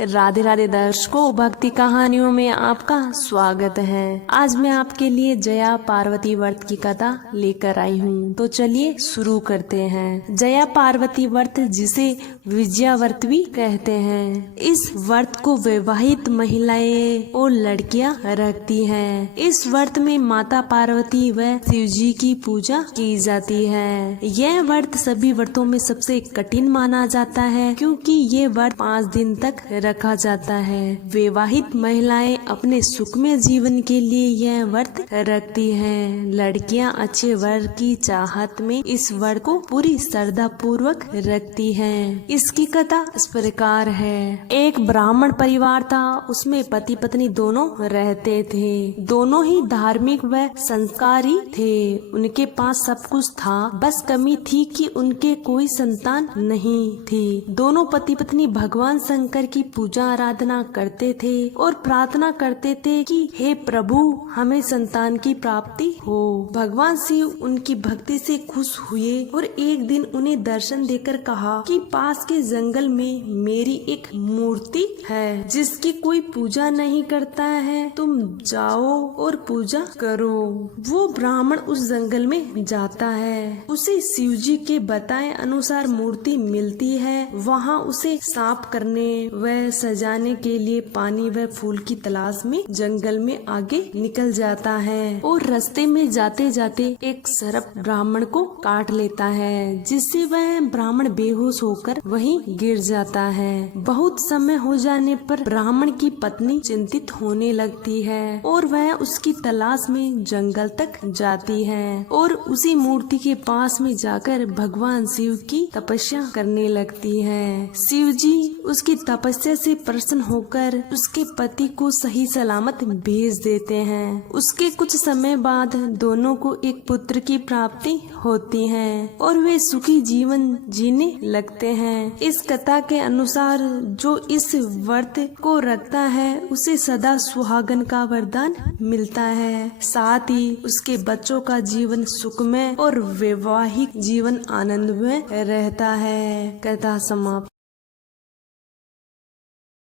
राधे राधे दर्शकों, भक्ति कहानियों में आपका स्वागत है। आज मैं आपके लिए जया पार्वती व्रत की कथा लेकर आई हूँ। तो चलिए शुरू करते हैं। जया पार्वती व्रत, जिसे विजया व्रत भी कहते हैं, इस व्रत को विवाहित महिलाएं और लड़कियां रखती हैं। इस व्रत में माता पार्वती व शिव जी की पूजा की जाती है। यह व्रत सभी व्रतों में सबसे कठिन माना जाता है, क्योंकि ये व्रत 5 दिन तक रखा जाता है। विवाहित महिलाएं अपने सुखमय जीवन के लिए यह व्रत रखती हैं। लड़कियां अच्छे वर की चाहत में इस व्रत को पूरी श्रद्धा पूर्वक रखती हैं। इसकी कथा इस प्रकार है। एक ब्राह्मण परिवार था, उसमें पति पत्नी दोनों रहते थे। दोनों ही धार्मिक व संस्कारी थे। उनके पास सब कुछ था, बस कमी थी कि उनके कोई संतान नहीं थी। दोनों पति पत्नी भगवान शंकर की पूजा आराधना करते थे और प्रार्थना करते थे कि हे प्रभु, हमें संतान की प्राप्ति हो। भगवान शिव उनकी भक्ति से खुश हुए और एक दिन उन्हें दर्शन देकर कहा कि पास के जंगल में मेरी एक मूर्ति है, जिसकी कोई पूजा नहीं करता है। तुम जाओ और पूजा करो। वो ब्राह्मण उस जंगल में जाता है। उसे शिव जी के बताए अनुसार मूर्ति मिलती है। वहाँ उसे साफ करने व सजाने के लिए पानी व फूल की तलाश में जंगल में आगे निकल जाता है और रास्ते में जाते जाते एक सर्प ब्राह्मण को काट लेता है, जिससे वह ब्राह्मण बेहोश होकर वहीं गिर जाता है। बहुत समय हो जाने पर ब्राह्मण की पत्नी चिंतित होने लगती है और वह उसकी तलाश में जंगल तक जाती है और उसी मूर्ति के पास में जाकर भगवान शिव की तपस्या करने लगती है। शिव जी उसकी तपस्या से प्रसन्न होकर उसके पति को सही सलामत भेज देते हैं। उसके कुछ समय बाद दोनों को एक पुत्र की प्राप्ति होती है और वे सुखी जीवन जीने लगते हैं। इस कथा के अनुसार जो इस व्रत को रखता है उसे सदा सुहागन का वरदान मिलता है। साथ ही उसके बच्चों का जीवन सुखमय और वैवाहिक जीवन आनंदमय रहता है। कथा समाप्त।